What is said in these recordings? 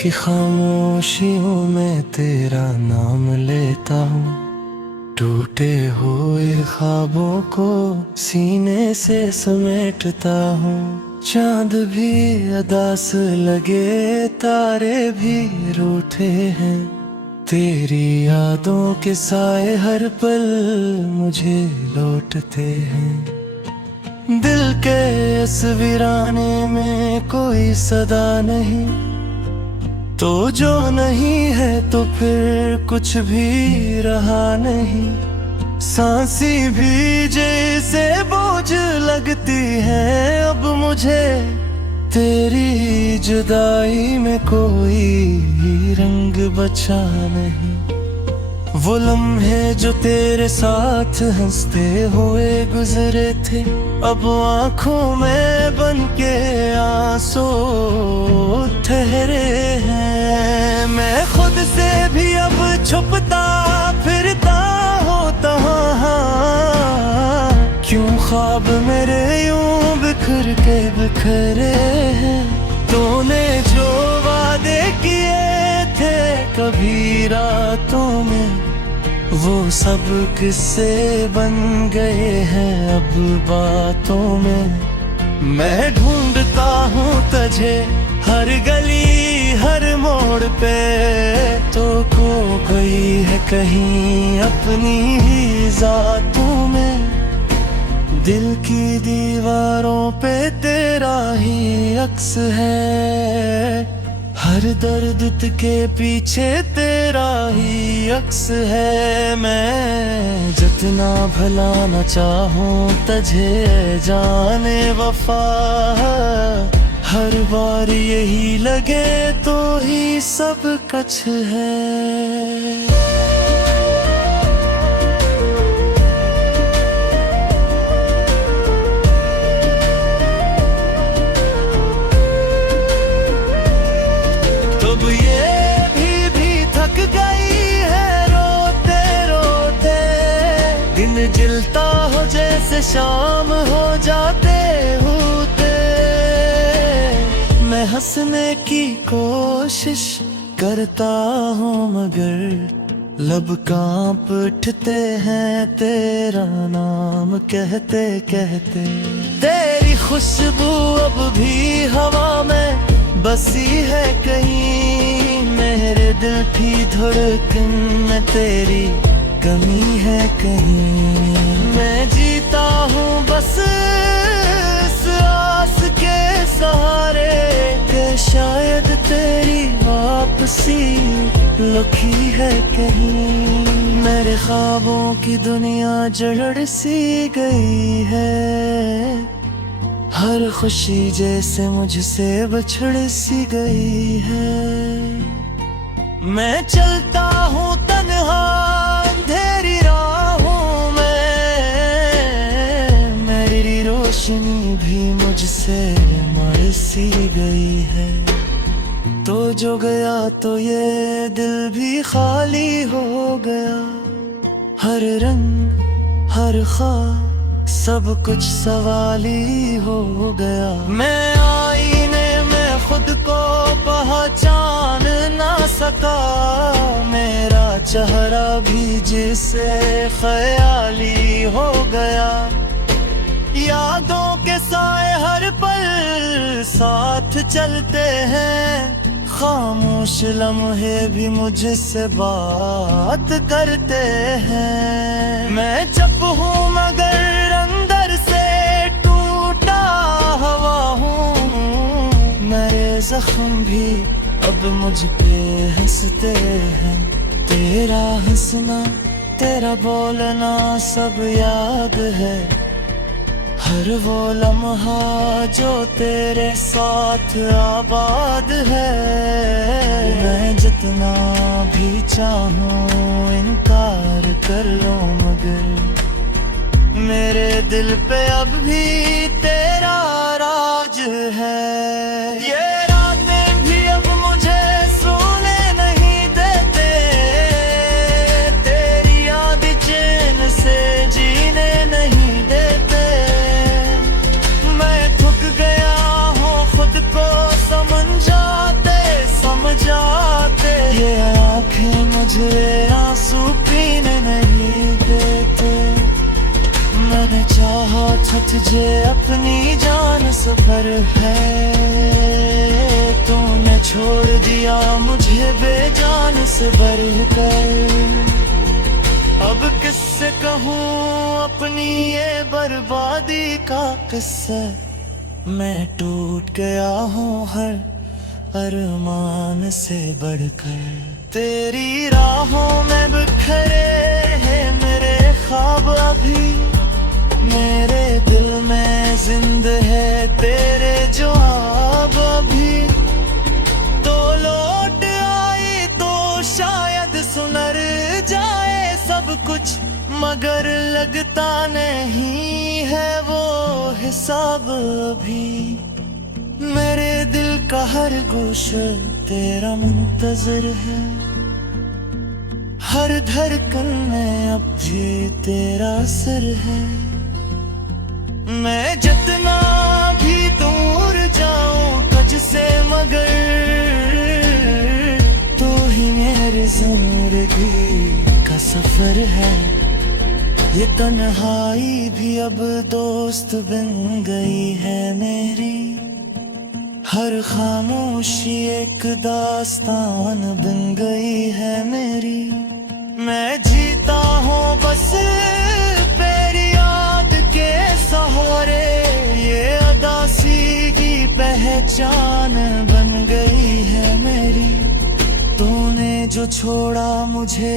कि खामोशियों में तेरा नाम लेता हूँ, टूटे हुए ख्वाबों को सीने से समेटता हूँ। चांद भी अदास लगे, तारे भी रूठे हैं, तेरी यादों के साए हर पल मुझे लौटते हैं। दिल के इस वीराने में कोई सदा नहीं, तो जो नहीं है तो फिर कुछ भी रहा नहीं। सांसी भी जैसे बोझ लगती है अब मुझे, तेरी जुदाई में कोई रंग बचा नहीं। वो लम्हे जो तेरे साथ हंसते हुए गुजरे थे, अब आंखों में बन के आंसू ठहरे हैं। मैं खुद से भी अब छुपता फिरता होता, क्यों ख्वाब मेरे यूं बिखर के बिखरे हैं। तूने जो वादे किए थे कभी रातों में, वो सब किस्से बन गए हैं अब बातों में। मैं ढूंढता हूँ तुझे हर गली हर मोड़ पे, तो खो गई है कहीं अपनी ही जातों में। दिल की दीवारों पे तेरा ही अक्स है, हर दर्द के पीछे तेरा ही अक्स है। मैं जितना भला न चाहूं तुझे जाने वफा, हर बार यही लगे तो ही सब कुछ है। अब ये भी थक गई है रोते रोते, दिन जलता हो जैसे शाम हो जाते होते। मैं हंसने की कोशिश करता हूँ मगर लब कांप उठते हैं तेरा नाम कहते कहते। तेरी खुशबू अब भी हवा में बसी है कहीं, मेरे दिल की धड़कन में तेरी कमी है कहीं। मैं जीता हूँ बस इस आस के सहारे, कि शायद तेरी वापसी लुकी है कहीं। मेरे ख्वाबों की दुनिया जड़ सी गई है, हर खुशी जैसे मुझसे बिछड़ सी गई है। मैं चलता हूँ तन्हा अंधेरी राहों में, मेरी रोशनी भी मुझसे मर सी गई है। तो जो गया तो ये दिल भी खाली हो गया, हर रंग हर ख्वाब सब कुछ सवाली हो गया। मैं आईने में खुद को पहचान ना सका, मेरा चेहरा भी जिसे ख्याली हो गया। यादों के साए हर पल साथ चलते हैं, खामोश लम्हे भी मुझसे बात करते हैं। मैं चुप हूँ मगर अंदर से टूटा हुआ हूँ, मेरे जख्म भी अब मुझ पे हंसते हैं। तेरा हंसना तेरा बोलना सब याद है, हर वो लम्हा जो तेरे साथ आबाद है। मैं जितना भी चाहूँ इनकार कर लूँ मगर मेरे दिल पे अब भी तेरा राज है। ये रातें भी अब मुझे सोने नहीं देते, तेरी याद चैन से जीने नहीं देते। मैं थक गया हूँ खुद को समझाते समझा मुझे आंसू पीने नहीं देते। मैंने चाहा था तुझे अपनी जान सफर है, तूने छोड़ दिया मुझे बेजान से बढ़कर। अब किससे कहूँ अपनी ये बर्बादी का किस्सा, मैं टूट गया हूँ हर अरमान से बढ़कर। तेरी राहों में बिखरे हैं मेरे ख्वाब अभी, मेरे दिल में जिंदा है तेरे जवाब अभी। तो लौट आई तो शायद सुनर जाए सब कुछ, मगर लगता नहीं है वो हिसाब अभी। मेरे दिल का हर गोशा तेरा मुंतजर है, हर धड़कन में अब भी तेरा असर है। मैं जितना भी दूर जाऊं तुझसे मगर तू ही मेरी जिंदगी का सफर है। ये तन्हाई भी अब दोस्त बन गई है मेरी, हर खामोशी एक दास्तान बन गई है मेरी। मैं जीता हूँ बस तेरी याद के सहारे, ये अदासी की पहचान बन गई है मेरी। तूने जो छोड़ा मुझे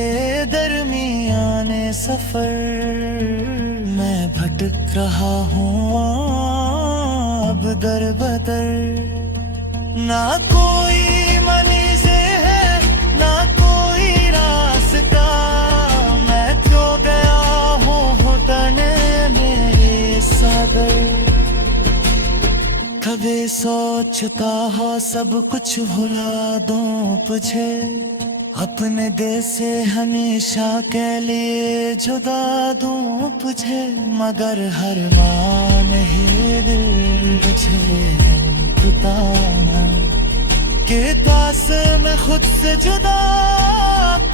दरमियाने सफर, मैं भटक रहा हूँ अब दर बदर। ना कोई मंज़िल है ना कोई रास्ता, मैं क्यों गया हूँ तने मेरे सागर। कभी सोचता हो सब कुछ भुला दूं तुझे, अपने देश से हमेशा के लिए जुदा दूं तुझे। मगर हर मान ही दिल मुझे बताना कि पास मैं खुद से जुदा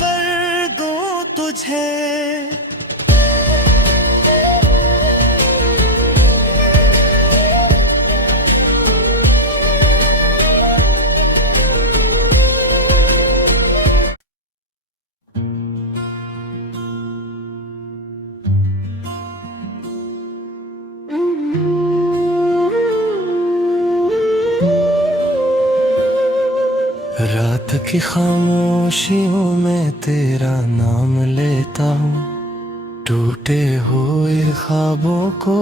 कर दूं तुझे। रात की खामोशियों में तेरा नाम लेता हूँ, टूटे हुए ख्वाबों को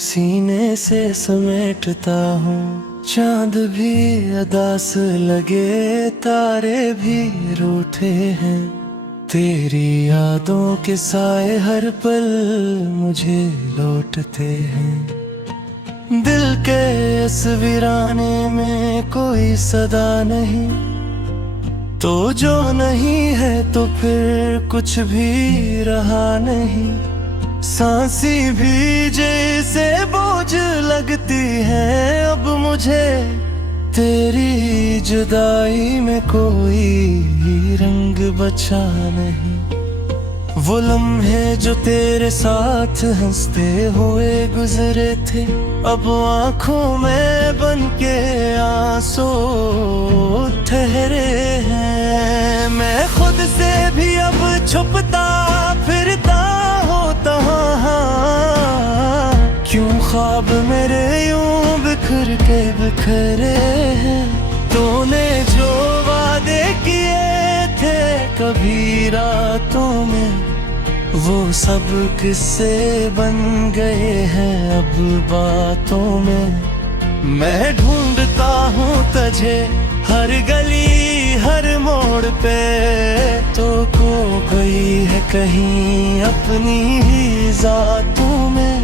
सीने से समेटता हूँ। चांद भी अदास लगे तारे भी रूठे हैं, तेरी यादों के साए हर पल मुझे लौटते हैं। दिल के इस वीराने में कोई सदा नहीं, तो जो नहीं है तो फिर कुछ भी रहा नहीं। सांसी भी जैसे बोझ लगती है अब मुझे, तेरी जुदाई में कोई रंग बचा नहीं। वो लम्हे जो तेरे साथ हंसते हुए गुजरे थे, अब आंखों में बन के आंसू ठहरे हैं। मैं खुद से भी अब छुपता फिरता होता, क्यों ख्वाब मेरे यूं बिखर के बिखरे हैं। तूने जो वादे किए थे कभी रातों में, वो सब किस्से बन गए हैं अब बातों में। मैं ढूंढता हूँ तुझे हर गली हर मोड़ पे, तो खो गई है कहीं अपनी ही ज़ातों में।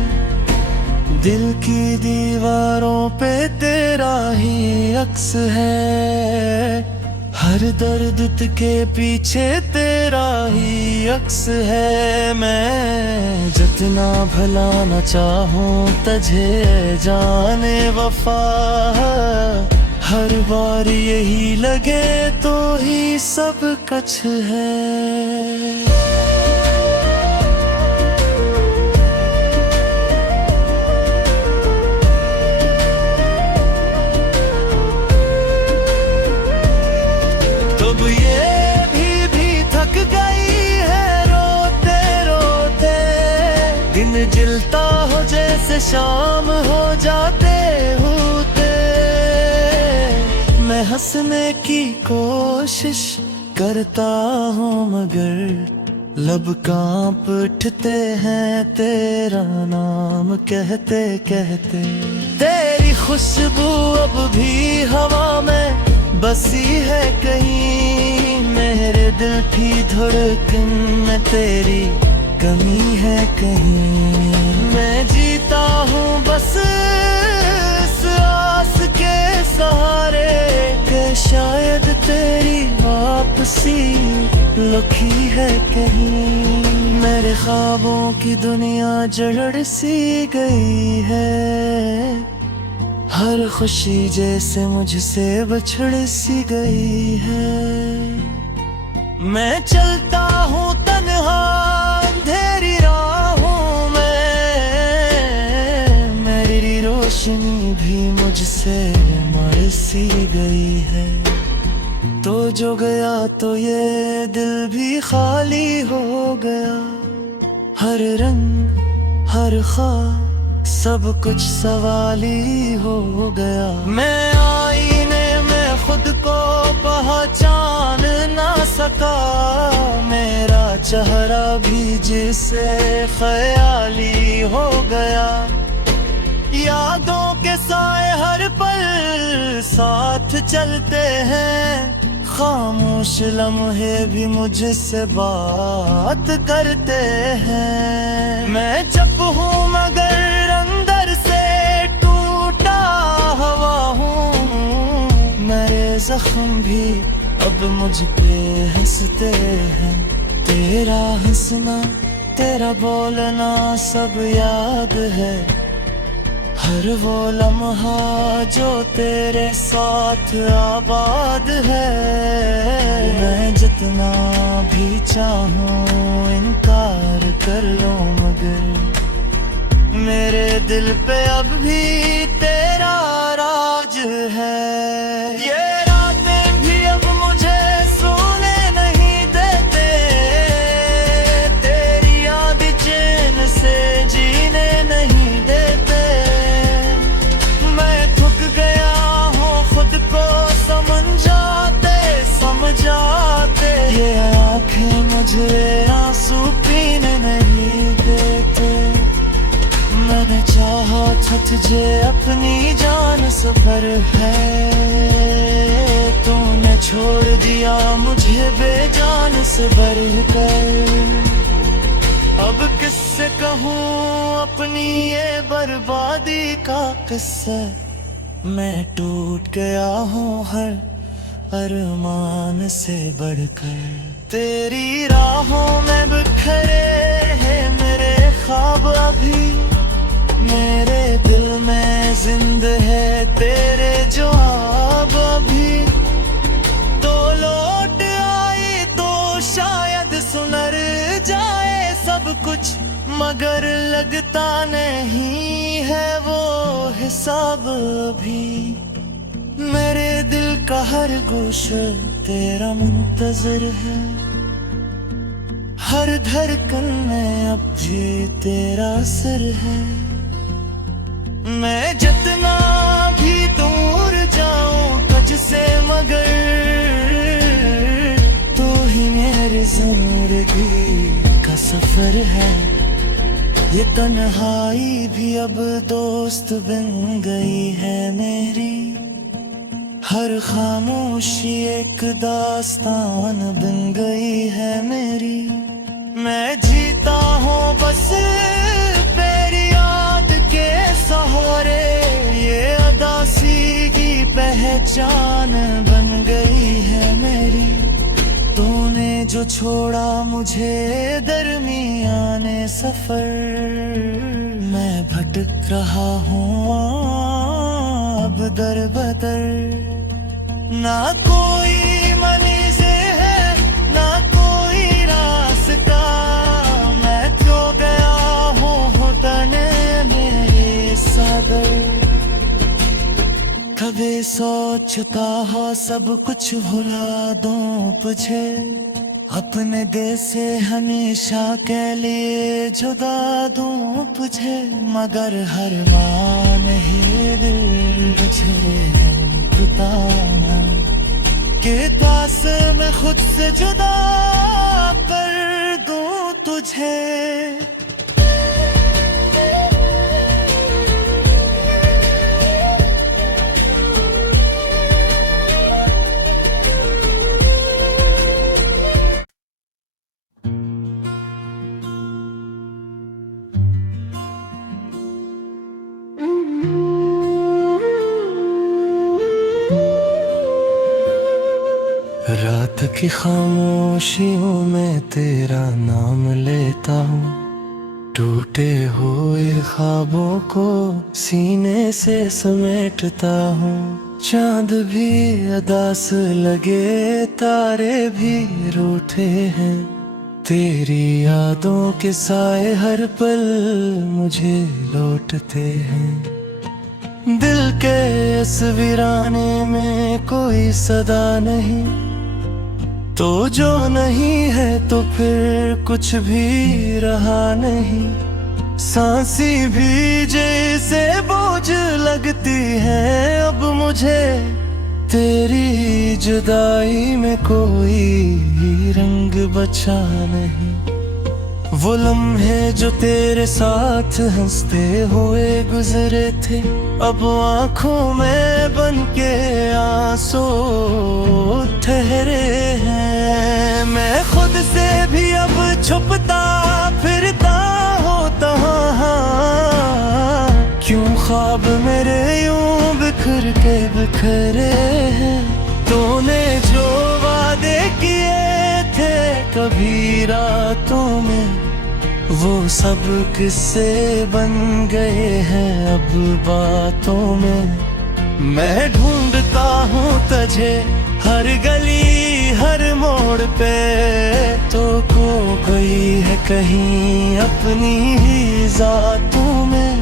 दिल की दीवारों पे तेरा ही अक्स है, हर दर्द के पीछे तेरा ही अक्स है। मैं जितना भुलाना चाहूँ तुझे जाने वफा, हर बार यही लगे तो ही सब कुछ है। तब ये भी थक गई है रोते रोते, दिन जलता हो जैसे शाम हो जाते होते। मैं हंसने की कोशिश करता हूँ मगर लब कांप उठते हैं तेरा नाम कहते कहते। तेरी खुशबू अब भी हवा में बसी है कहीं, मेरे दिल की धड़कन में तेरी कमी है कहीं। मैं जीता हूँ बस इस आस के सहारे कि शायद तेरी वापसी लुकी है कहीं। मेरे ख्वाबों की दुनिया जड़ सी गई है, हर खुशी जैसे मुझसे बिछड़ सी गई है। मैं चलता हूँ तन्हा अंधेरी राहों में, मेरी रोशनी भी मुझसे मर सी गई है। तो जो गया तो ये दिल भी खाली हो गया, हर रंग हर ख्वाब सब कुछ सवाली हो गया। मैं आईने में खुद को पहचान ना सका, मेरा चेहरा भी जिसे ख्याली हो गया। यादों के साए हर पल साथ चलते हैं, खामोश लम्हे भी मुझसे बात करते हैं। मैं चुप हूँ मगर अंदर से टूटा हुआ हूँ, मेरे जख्म भी अब मुझ पे हंसते हैं। तेरा हंसना तेरा बोलना सब याद है, हर वो लम्हा जो तेरे साथ आबाद है। मैं जितना भी चाहूँ इनकार कर लूँ मगर मेरे दिल पे अब भी तेरा राज है। ये रातें भी अब मुझे सोने नहीं देते, तेरी याद चैन से जीने नहीं देते। ये आँखें मुझे आंसू पीने नहीं देते। मैंने चाहा था तुझे अपनी जान सफर है, तूने छोड़ दिया मुझे बेजान से बढ़कर। अब किससे कहूँ अपनी ये बर्बादी का किस्सा, मैं टूट गया हूँ हर अरमान से बढ़कर। तेरी राहों में बिखरे हैं मेरे ख्वाब अभी, मेरे दिल में जिंदा है तेरे जवाब अभी। तो लौट आई तो शायद सुनर जाए सब कुछ, मगर लगता नहीं है वो हिसाब अभी। मेरे दिल का हर गोशा तेरा मुंतजर है, हर धड़कन में अब भी तेरा असर है। मैं जितना भी दूर जाऊं तुझसे मगर तू ही मेरी जिंदगी का सफर है। ये तन्हाई भी अब दोस्त बन गई है मेरी, हर खामोशी एक दास्तान बन गई है मेरी। मैं जीता हूँ बस तेरी याद के सहारे, ये अदासी की पहचान बन गई है मेरी। तूने जो छोड़ा मुझे दरमियाने सफर, मैं भटक रहा हूँ अब दर बदर। ना कोई मंज़िल है ना कोई रास्ता, मैं क्यों गया हूँ तने मेरे सागर। कभी सोचता हो सब कुछ भुला दूं तुझे, अपने देश से हमेशा के लिए जुदा दूं तुझे, मगर हर मान ही दिल मुझे बताना कि पास मैं खुद से जुदा कर दूं तुझे। रात की खामोशियों में तेरा नाम लेता हूँ, टूटे हुए ख्वाबों को सीने से समेटता हूँ। चांद भी उदास लगे तारे भी रूठे हैं, तेरी यादों के साए हर पल मुझे लौटते हैं। दिल के इस वीराने में कोई सदा नहीं, तो जो नहीं है तो फिर कुछ भी रहा नहीं। सांसी भी जैसे बोझ लगती है अब मुझे, तेरी जुदाई में कोई रंग बचा नहीं। वो लम्हे जो तेरे साथ हंसते हुए गुजरे थे, अब आंखों में बन के आंसू ठहरे हैं। मैं खुद से भी अब छुपता फिरता होता, क्यों ख्वाब मेरे यूं बिखर के बिखरे हैं। तूने जो वादे किए थे कभी रातों में, वो सब किस्से बन गए हैं अब बातों में। मैं ढूंढता हूँ तुझे हर गली हर मोड़ पे, तो खो गई है कहीं अपनी ही ज़ातों में।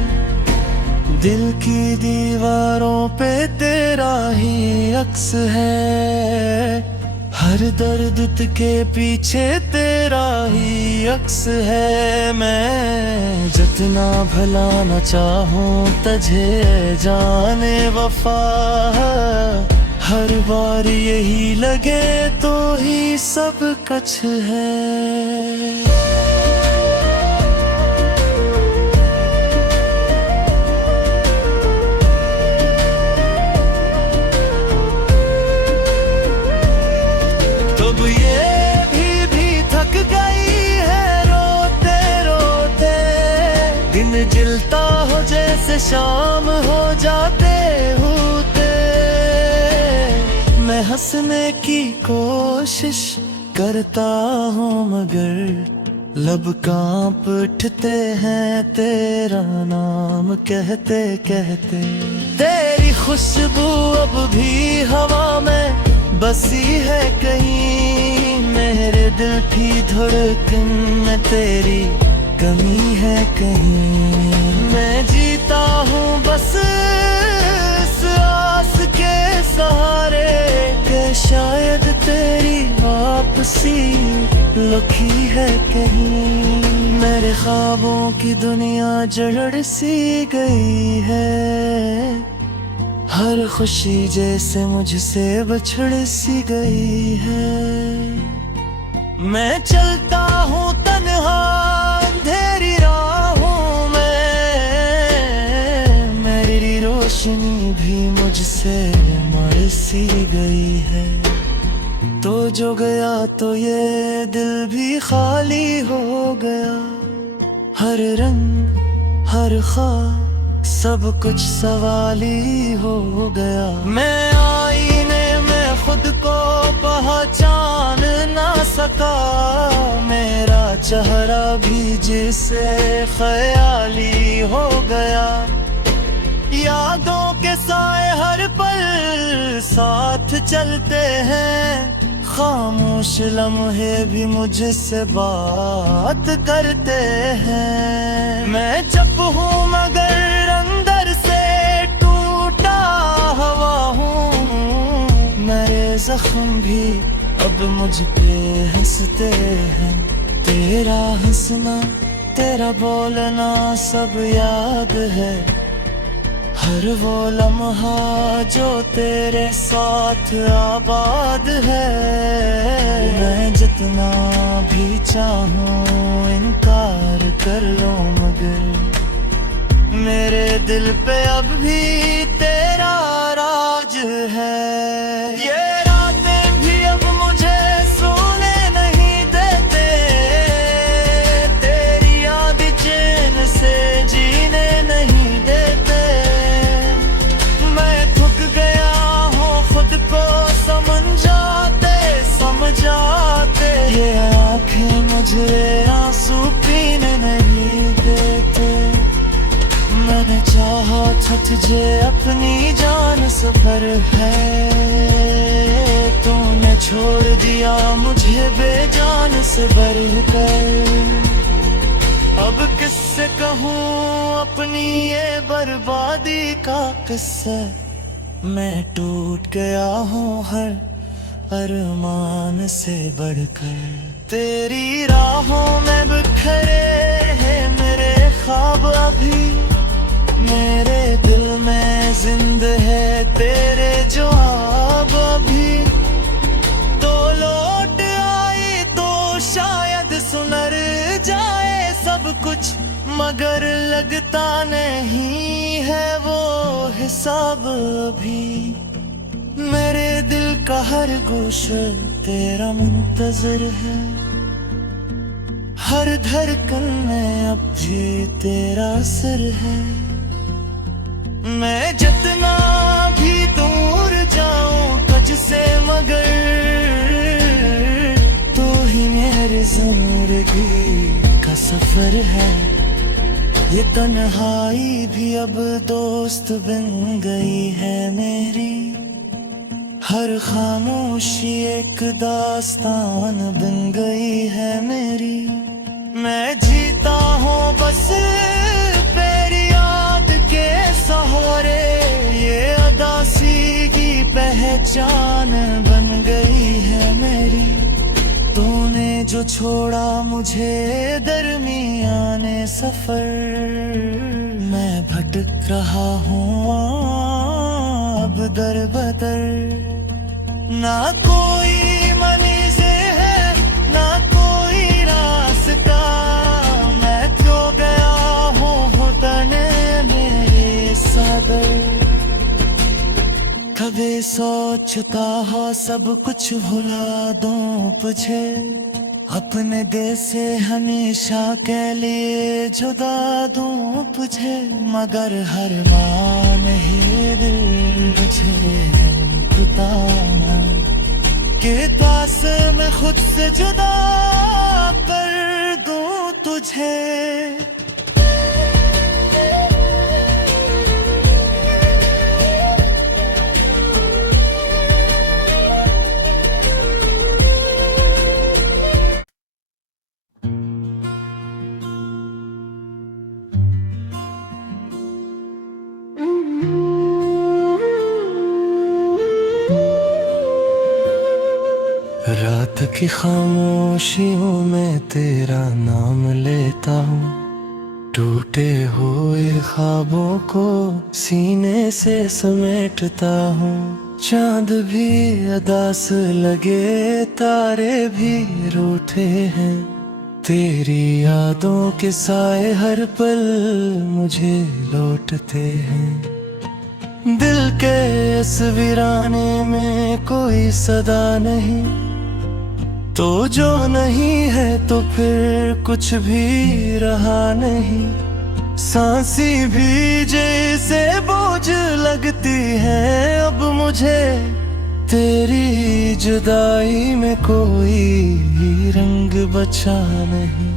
दिल की दीवारों पे तेरा ही अक्स है, हर दर्द के पीछे तेरा ही अक्स है। मैं जितना भला न चाहूं तुझे जाने वफा, हर बार यही लगे तो ही सब कुछ है। अब ये भी थक गई है रोते रोते, दिन जलता हो जैसे शाम हो जाते होते। मैं हंसने की कोशिश करता हूँ मगर लब कांप उठते हैं तेरा नाम कहते कहते। तेरी खुशबू अब भी हवा में बसी है कहीं, मेरे दिल की धड़कन में तेरी कमी है कहीं। मैं जीता हूँ बस इस आस के सहारे, कि शायद तेरी वापसी लुकी है कहीं। मेरे ख्वाबों की दुनिया जड़ सी गई है, हर खुशी जैसे मुझसे बछड़ सी गई है। मैं चलता हूँ तन्हा अंधेरी राहों में, मेरी रोशनी भी मुझसे मर सी गई है। तो जो गया तो ये दिल भी खाली हो गया, हर रंग हर ख्वाब सब कुछ सवाली हो गया। मैं आईने में खुद को पहचान ना सका, मेरा चेहरा भी जिसे ख्याली हो गया। यादों के साए हर पल साथ चलते हैं, खामोश लम्हे भी मुझसे बात करते हैं। मैं चुप हूँ मगर अंदर से टूटा हुआ हूँ, मेरे जख्म भी अब मुझ पे हंसते हैं। तेरा हंसना तेरा बोलना सब याद है, हर वो लम्हा जो तेरे साथ आबाद है। मैं जितना भी चाहूँ इनकार कर लो, मगर मेरे दिल पे अब भी तेरा राज है। ये रातें भी अब मुझे सोने नहीं देते, तेरी याद चैन से जीने नहीं देते। मैं थक गया हूँ खुद को समझाते समझाते, ये आँखें मुझे आंसू पीने नहीं देते। मैंने चाहा था तुझे अपनी जान सफर है, तूने छोड़ दिया मुझे बेजान से बढ़कर। अब किससे कहूँ अपनी ये बर्बादी का किस्सा, मैं टूट गया हूँ हर अरमान से बढ़कर। तेरी राहों में बिखरे हैं मेरे ख्वाब अभी, मेरे दिल में जिंदा है तेरे जवाब अभी। तो लौट आई तो शायद सुनर जाए सब कुछ, मगर लगता नहीं है वो हिसाब अभी। मेरे दिल का हर गोशा तेरा मुंतजर है, हर धड़कन में अब भी तेरा असर है। मैं जितना भी दूर जाऊं तुझसे, मगर तू ही मेरी जिंदगी का सफर है। ये तन्हाई भी अब दोस्त बन गई है मेरी, हर खामोशी एक दास्तान बन गई है मेरी। मैं जीता हूँ बस तेरी याद के सहारे, ये अदासी की पहचान बन गई है मेरी। तूने जो छोड़ा मुझे दरमियाने सफर, मैं भटक रहा हूँ अब दर बदर। ना कोई मंज़िल है ना कोई रास्ता, मैं क्यों गया हूँ तने मेरे सादर। कभी सोचता हो सब कुछ भुला दूं तुझे, अपने देश से हमेशा के लिए जुदा दूं तुझे, मगर हर मान ही दिल मुझे बताना कि पास मैं खुद से जुदा कर दूं तुझे। रात की खामोशियों में तेरा नाम लेता हूँ, टूटे हुए ख्वाबों को सीने से समेटता हूँ। चांद भी अदास लगे तारे भी रूठे हैं, तेरी यादों के साए हर पल मुझे लौटते हैं। दिल के इस वीराने में कोई सदा नहीं, तो जो नहीं है तो फिर कुछ भी रहा नहीं। सांसी भी जैसे बोझ लगती है अब मुझे, तेरी जुदाई में कोई रंग बचा नहीं।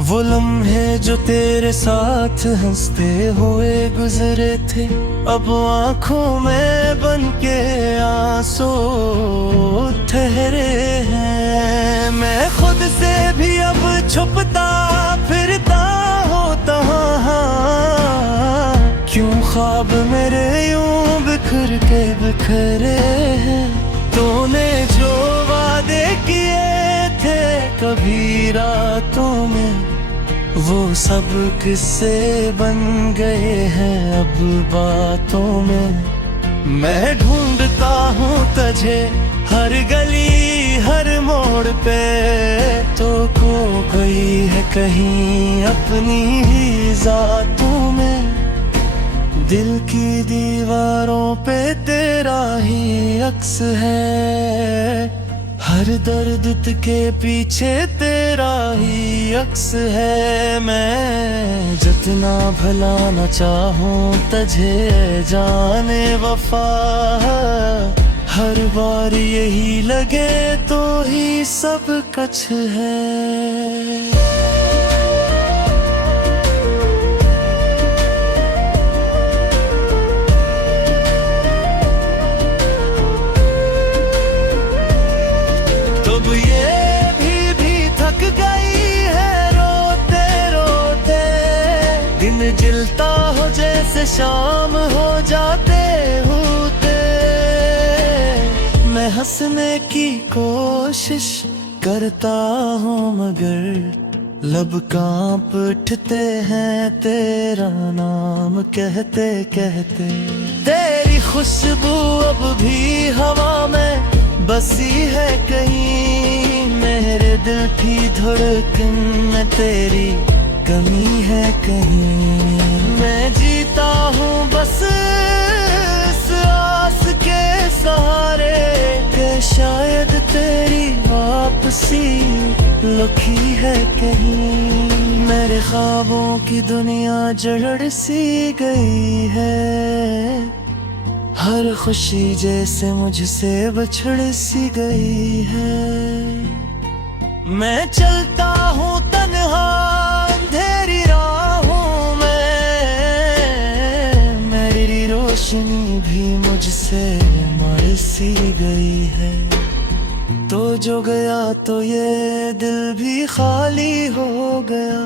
वो लम्हे जो तेरे साथ हंसते हुए गुजरे थे, अब आंखों में बन के आंसू ठहरे हैं। मैं खुद से भी अब छुपता फिरता होता, क्यों ख्वाब मेरे यूं बिखर के बिखरे हैं। तूने जो वादे किए थे कभी रातों में, वो सब किस्से बन गए हैं अब बातों में। मैं ढूंढता हूँ तुझे हर गली हर मोड़ पे, तो खो गई है कहीं अपनी ही जातों में। दिल की दीवारों पे तेरा ही अक्स है, हर दर्द के पीछे तेरा ही अक्स है। मैं जितना भला न चाहूं तुझे जाने वफा, हर बार यही लगे तो ही सब कुछ है। अब ये भी थक गई है रोते रोते, दिन जलता हो जैसे शाम हो जाते होते। मैं हंसने की कोशिश करता हूँ मगर लब कांप उठते हैं तेरा नाम कहते कहते। तेरी खुशबू अब भी हवा में बसी है कहीं, मेरे दिल की धड़कन में तेरी कमी है कहीं। मैं जीता हूँ बस इस आस के सहारे, कि शायद तेरी वापसी लुकी है कहीं। मेरे ख्वाबों की दुनिया जड़ सी गई है, हर खुशी जैसे मुझसे बछड़ सी गई है। मैं चलता हूँ तन्हा अंधेरी राहों में, मेरी रोशनी भी मुझसे मर सी गई है। तो जो गया तो ये दिल भी खाली हो गया,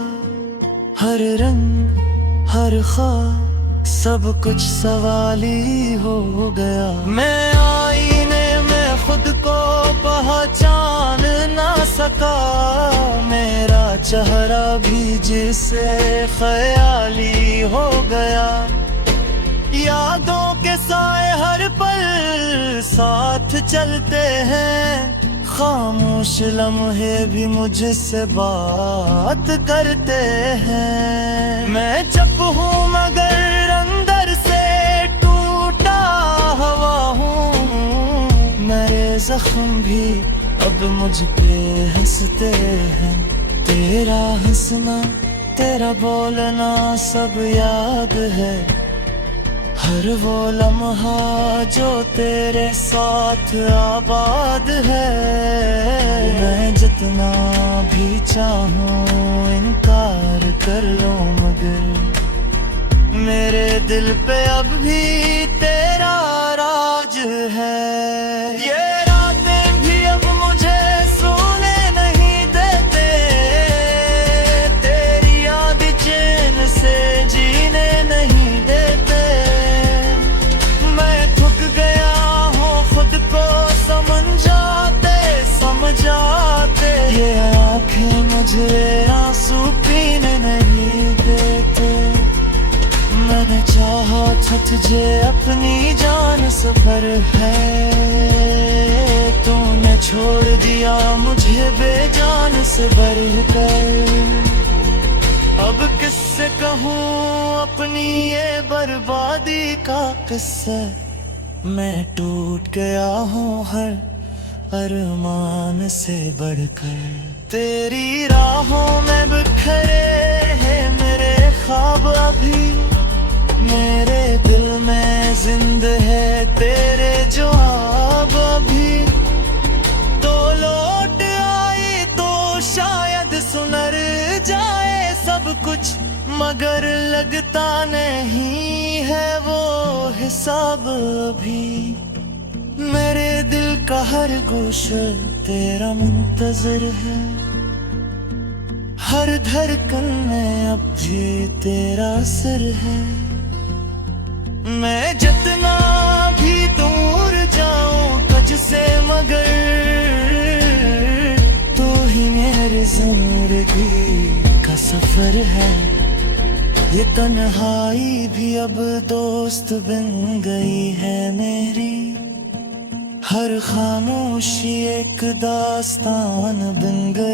हर रंग हर ख्वाब सब कुछ सवाली हो गया। मैं आईने में खुद को पहचान ना सका, मेरा चेहरा भी जिसे ख्याली हो गया। यादों के साए हर पल साथ चलते हैं, खामोश लम्हे भी मुझसे बात करते हैं। मैं चुप हूँ मगर अंदर से टूटा हुआ हूँ, मेरे जख्म भी अब मुझ पे हंसते हैं। तेरा हंसना तेरा बोलना सब याद है, हर वो लम्हा जो तेरे साथ आबाद है। मैं जितना भी चाहूँ इनकार कर लूँ मगर मेरे दिल पे अब भी तेरा राज है। ये रातें भी अब मुझे सोने नहीं देते, तेरी याद चैन से जीने नहीं देते। मैं थक गया हूँ खुद को समझाते समझाते, ये आँखें मुझे आंसू पीने नहीं देते। मैंने चाहा था तुझे अपनी जान सफर है, तूने छोड़ दिया मुझे बेजान से बढ़कर। अब किससे कहूँ अपनी ये बर्बादी का किस्सा, मैं टूट गया हूँ हर अरमान से बढ़कर। तेरी राहों में बिखरे हैं मेरे ख्वाब अभी, मेरे दिल में जिंदा है तेरे जवाब अभी। तो लौट आई तो शायद सुनर जाए मगर लगता नहीं है वो हिसाब अभी। मेरे दिल का हर गोशा तेरा मुंतजर है, हर धड़कन में अब भी तेरा असर है। मैं जितना भी दूर जाऊं तुझसे मगर तू ही मेरी जिंदगी का सफर है। ये तन्हाई भी अब दोस्त बन गई है मेरी, हर खामोशी एक दास्तान बन गई।